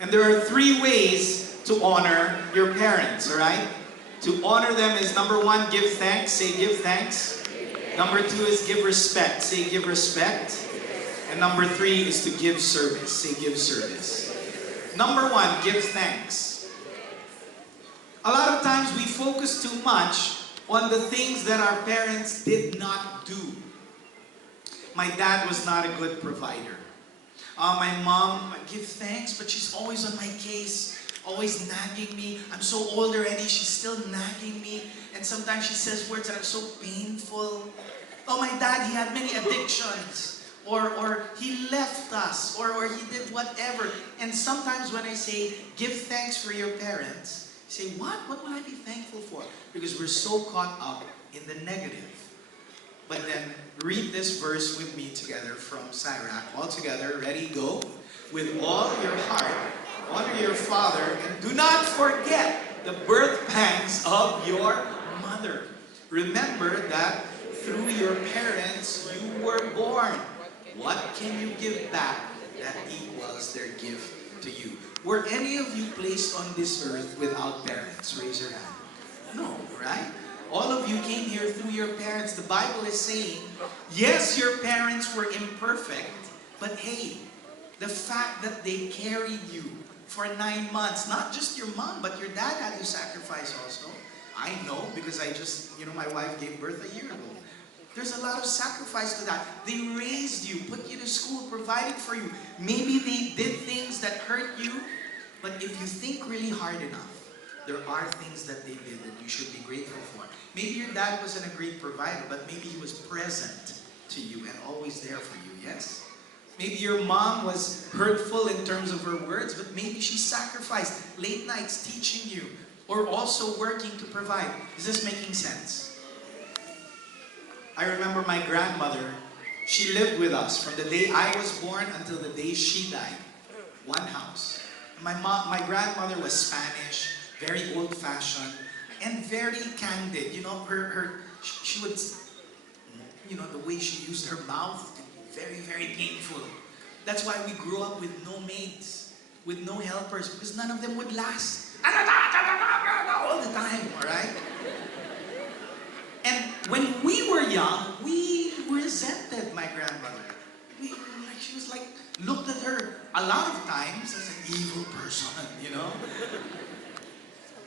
And there are three ways to honor your parents, all right? To honor them is number one, give thanks. Say give thanks. Number two is give respect. Say give respect. And number three is to give service. Say give service. Number one, give thanks. A lot of times we focus too much on the things that our parents did not do. My dad was not a good provider. My mom, I give thanks, but she's always on my case, always nagging me. I'm so old already, she's still nagging me. And sometimes she says words that are so painful. Oh, my dad, he had many addictions. Or he left us. Or he did whatever. And sometimes when I say, give thanks for your parents, you say, what? What will I be thankful for? Because we're so caught up in the negative. But then, read this verse with me together from Sirach. All together, ready, go. With all your heart, honor your father, and do not forget the birth pangs of your mother. Remember that through your parents you were born. What can you give back that equals their gift to you? Were any of you placed on this earth without parents? Raise your hand. No, right? All of you came here through your parents. The Bible is saying, yes, your parents were imperfect, but hey, the fact that they carried you for 9 months, not just your mom, but your dad had to sacrifice also. I know because I just, my wife gave birth a year ago. There's a lot of sacrifice to that. They raised you, put you to school, provided for you. Maybe they did things that hurt you, but if you think really hard enough, there are things that they did that you should be grateful for. Maybe your dad wasn't a great provider, but maybe he was present to you and always there for you, yes? Maybe your mom was hurtful in terms of her words, but maybe she sacrificed late nights teaching you or also working to provide. Is this making sense? I remember my grandmother, she lived with us from the day I was born until the day she died. One house. My grandmother was Spanish, very old-fashioned, and very candid. She would, the way she used her mouth, very, very painful. That's why we grew up with no maids, with no helpers, because none of them would last. All the time, all right? And when we were young, we resented my grandmother. She was like, looked at her a lot of times as an evil person,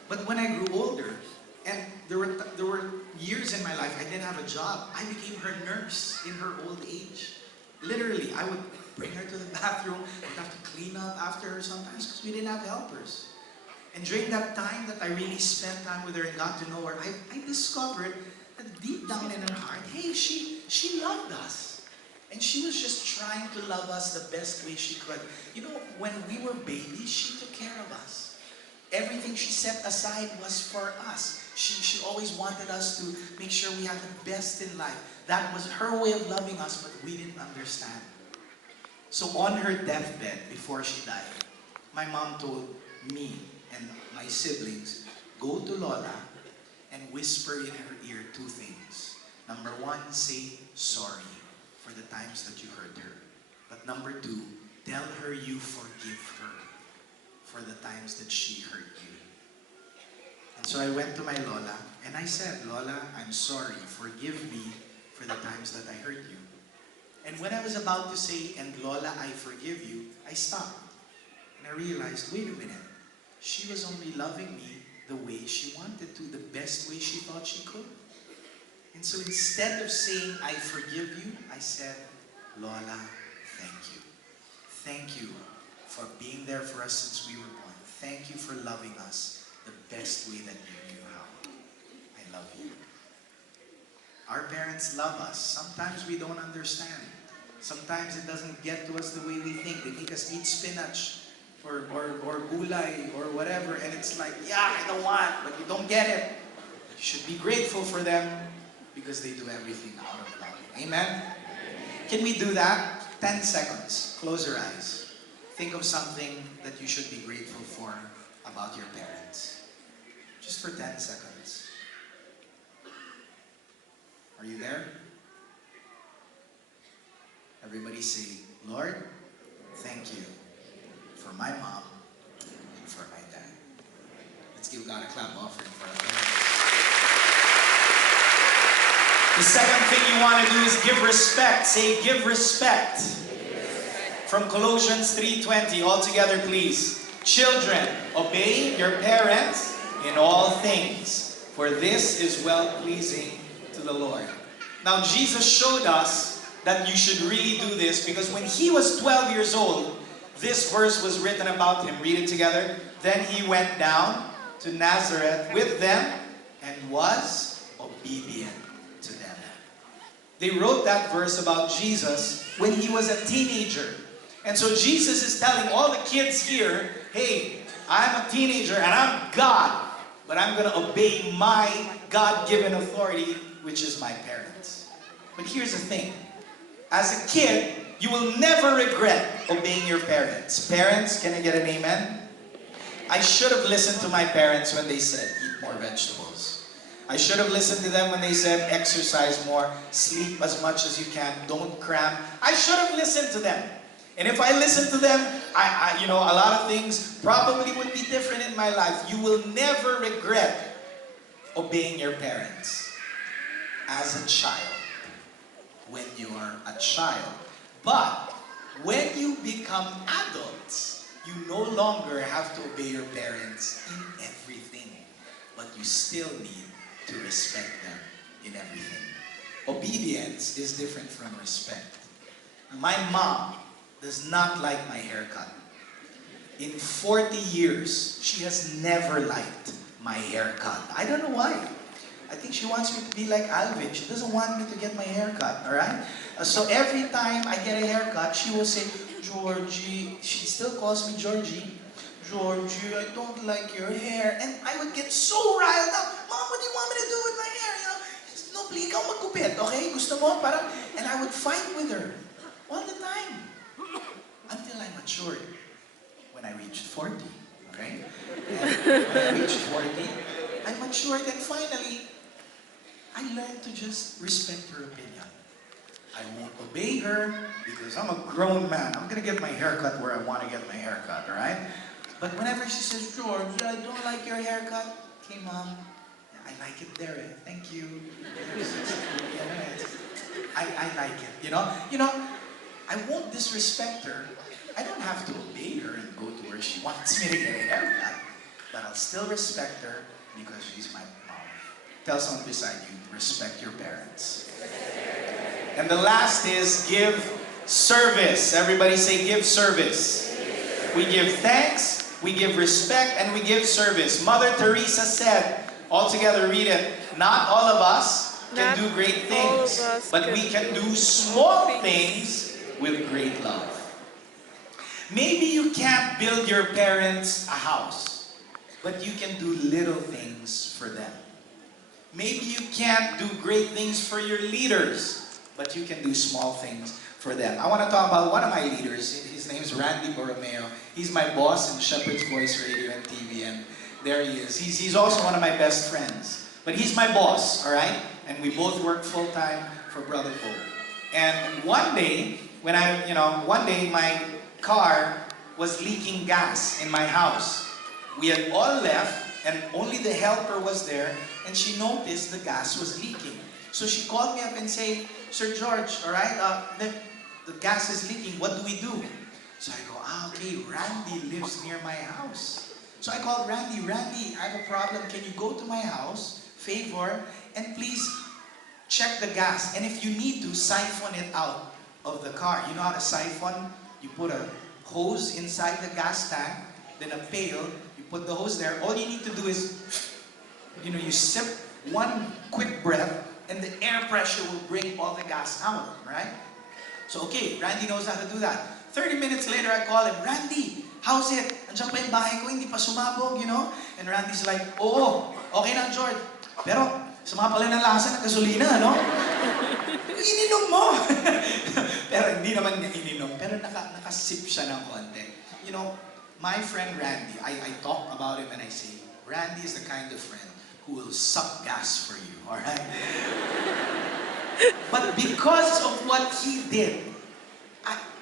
But when I grew older, and there were years in my life I didn't have a job, I became her nurse in her old age. Literally, I would bring her to the bathroom, I'd have to clean up after her sometimes because we didn't have helpers. And during that time that I really spent time with her and got to know her, I discovered that deep down in her heart, hey, she loved us. And she was just trying to love us the best way she could. When we were babies, she took care of us. Everything she set aside was for us. She always wanted us to make sure we had the best in life. That was her way of loving us, but we didn't understand. So on her deathbed, before she died, my mom told me and my siblings, go to Lola and whisper in her ear 2 things. Number 1, say sorry for the times that you hurt her. But number 2, tell her you forgive her for the times that she hurt you. And so I went to my Lola and I said, Lola, I'm sorry. Forgive me for the times that I hurt you. And when I was about to say, and Lola, I forgive you, I stopped. And I realized, wait a minute. She was only loving me the way she wanted to, the best way she thought she could. And so instead of saying, I forgive you, I said, Lola, thank you. Thank you for being there for us since we were born. Thank you for loving us the best way that you knew how. I love you. Our parents love us. Sometimes we don't understand. Sometimes it doesn't get to us the way we think. They make us eat spinach or gulay or whatever, and it's like, yeah, I don't want, but you don't get it. You should be grateful for them because they do everything out of love. Amen? Can we do that? 10 seconds. Close your eyes. Think of something that you should be grateful for about your parents. Just for 10 seconds. Are you there? Everybody say, Lord, thank you for my mom still got a clap offering for our parents. The second thing you want to do is give respect. Say, give respect. From Colossians 3:20, all together please. Children, obey your parents in all things, for this is well-pleasing to the Lord. Now Jesus showed us that you should really do this because when he was 12 years old, this verse was written about him. Read it together. Then he went down to Nazareth with them and was obedient to them. They wrote that verse about Jesus when he was a teenager. And so Jesus is telling all the kids here, hey, I'm a teenager and I'm God, but I'm going to obey my God-given authority, which is my parents. But here's the thing. As a kid, you will never regret obeying your parents. Parents, can I get an amen? I should have listened to my parents when they said, eat more vegetables. I should have listened to them when they said, exercise more, sleep as much as you can, don't cram. I should have listened to them. And if I listened to them, a lot of things probably would be different in my life. You will never regret obeying your parents as a child, when you are a child. But when you become adults, you no longer have to obey your parents in everything, but you still need to respect them in everything. Obedience is different from respect. My mom does not like my haircut. In 40 years, she has never liked my haircut. I don't know why. I think she wants me to be like Alvin. She doesn't want me to get my haircut, alright? So every time I get a haircut, she will say, Georgie, she still calls me Georgie. Georgie, I don't like your hair. And I would get so riled up. Mom, what do you want me to do with my hair? No, please, ikaw magkupit, okay? Gusto mo? Parang, and I would fight with her all the time. Until I matured. When I reached 40, okay? And when I reached 40, I matured and finally, I learned to just respect her opinion. I won't obey her because I'm a grown man. I'm gonna get my haircut where I want to get my haircut, alright? But whenever she says, George, I don't like your haircut. Okay, Mom, I like it there. Thank you. I like it, you know, I won't disrespect her. I don't have to obey her and go to where she wants me to get a haircut. But I'll still respect her because she's my mom. Tell someone beside you, respect your parents. And the last is give service. Everybody say give service. We give thanks, we give respect, and we give service. Mother Teresa said, all together read it, not all of us can do great things, but we can do small things with great love. Maybe you can't build your parents a house, but you can do little things for them. Maybe you can't do great things for your leaders, but you can do small things for them. I want to talk about one of my leaders. His name is Randy Borromeo. He's my boss in Shepherd's Voice Radio and TV, and there he is. He's also one of my best friends. But he's my boss, all right? And we both work full-time for Brother Pope. And one day, one day my car was leaking gas in my house. We had all left, and only the helper was there, and she noticed the gas was leaking. So she called me up and said, Sir George, all right, the gas is leaking, what do we do? So I go, okay, Randy lives near my house. So I called Randy, I have a problem, can you go to my house, favor, and please check the gas, and if you need to, siphon it out of the car. You know how to siphon? You put a hose inside the gas tank, then a pail, you put the hose there. All you need to do is, you sip one quick breath, and the air pressure will bring all the gas out, right? So okay, Randy knows how to do that. 30 minutes later, I call him, Randy, how's it? Andiyan pa yung bahay ko, hindi pa sumabog, And Randy's like, oh, okay na, George. Pero, sumapala ng lasa ng gasolina, no? Ininom mo! Pero hindi naman niya ininom. Pero nakasip siya ng konti. My friend Randy, I talk about him and I say, Randy is the kind of friend who will suck gas for you, alright? But because of what he did,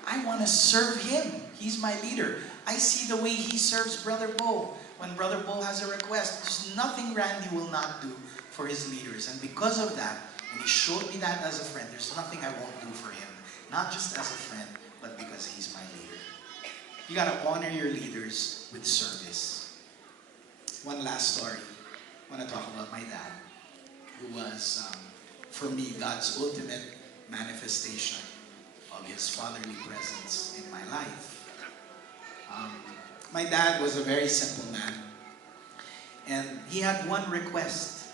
I want to serve him. He's my leader. I see the way he serves Brother Bo. When Brother Bo has a request, there's nothing Randy will not do for his leaders. And because of that, and he showed me that as a friend, there's nothing I won't do for him. Not just as a friend, but because he's my leader. You gotta honor your leaders with service. One last story. I want to talk about my dad, who was, for me, God's ultimate manifestation of his fatherly presence in my life. My dad was a very simple man, and he had one request: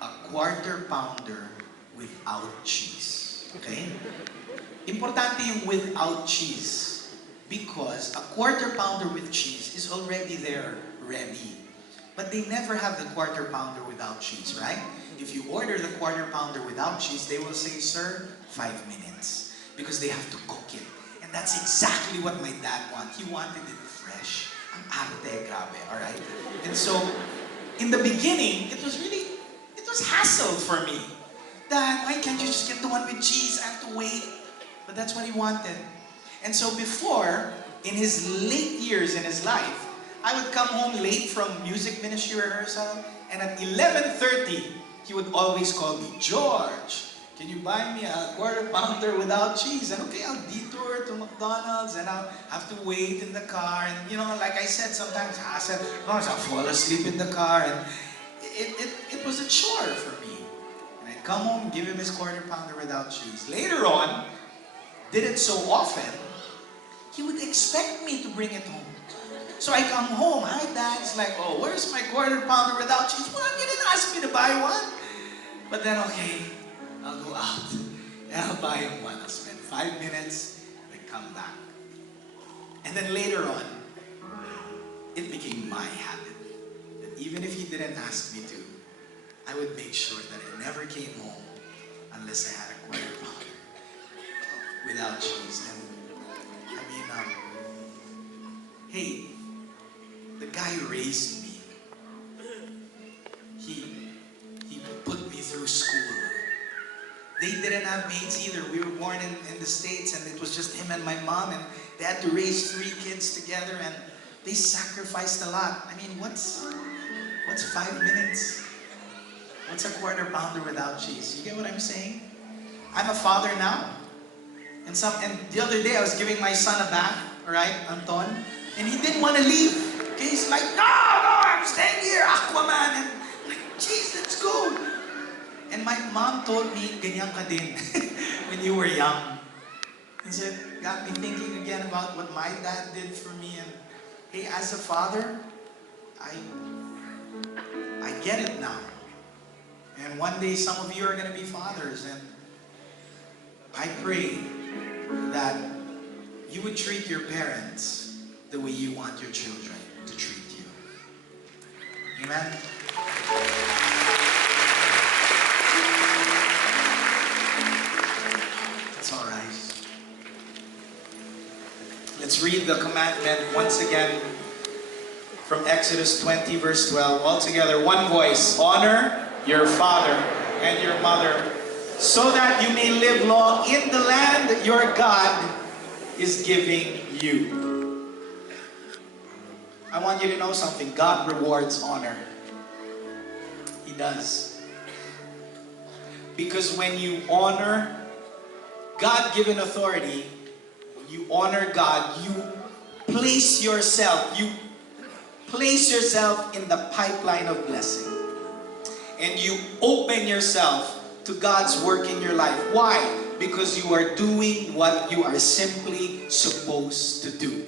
a quarter pounder without cheese. Okay? Importante yung without cheese, because a quarter pounder with cheese is already there, ready. But they never have the quarter pounder without cheese, right? If you order the quarter pounder without cheese, they will say, "Sir, 5 minutes." Because they have to cook it. And that's exactly what my dad wanted. He wanted it fresh. Ang arte, grabe, alright? And so, in the beginning, it was hassle for me. Dad, why can't you just get the one with cheese? I have to wait. But that's what he wanted. And so before, in his late years in his life, I would come home late from music ministry rehearsal, and at 11:30, he would always call me, "George, can you buy me a quarter pounder without cheese?" And okay, I'll detour to McDonald's and I'll have to wait in the car. And you know, like I said, sometimes I'll fall asleep in the car. And it was a chore for me. And I'd come home, give him his quarter pounder without cheese. Later on, did it so often, he would expect me to bring it home. So I come home, "Hi Dad." It's like, "Oh, where's my quarter pounder without cheese?" "Well, you didn't ask me to buy one." But then, okay, I'll go out and I'll buy him one. I'll spend 5 minutes and come back. And then later on, it became my habit that even if he didn't ask me to, I would make sure that I never came home unless I had a quarter pounder without cheese. And I mean, hey, the guy raised me. He put me through school. They didn't have maids either. We were born in the States, and it was just him and my mom, and they had to raise 3 kids together, and they sacrificed a lot. I mean, what's 5 minutes? What's a quarter pounder without cheese? You get what I'm saying? I'm a father now. And the other day, I was giving my son a bath, right, Anton? And he didn't want to leave. Okay, he's like, no, I'm staying here, Aquaman. And I'm like, "Jeez, let's go." And my mom told me, "Ganyan ka din," when you were young. And so it got me thinking again about what my dad did for me. And hey, as a father, I get it now. And one day, some of you are going to be fathers. And I pray that you would treat your parents the way you want your children to treat you. Amen? It's all right. Let's read the commandment once again from Exodus 20, verse 12. All together, one voice. "Honor your father and your mother, so that you may live long in the land that your God is giving you." I want you to know something. God rewards honor. He does. Because when you honor God-given authority, you honor God, you place yourself in the pipeline of blessing. And you open yourself to God's work in your life. Why? Because you are doing what you are simply supposed to do.